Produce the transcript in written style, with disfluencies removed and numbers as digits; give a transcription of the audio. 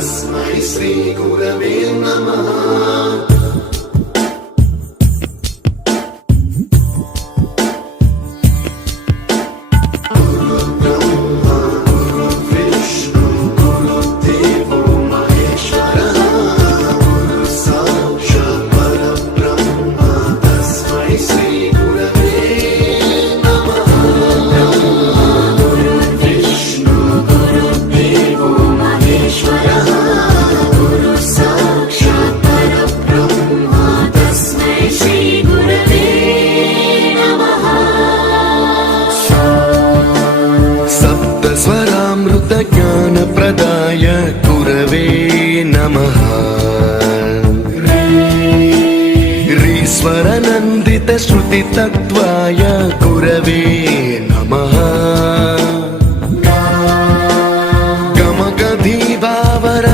श्री गुरवे नमः। स्वरामृत ज्ञान प्रदाय गुरवे नमः। रीश्वर नन्दित श्रुति तत्त्वाय गुरवे नमः।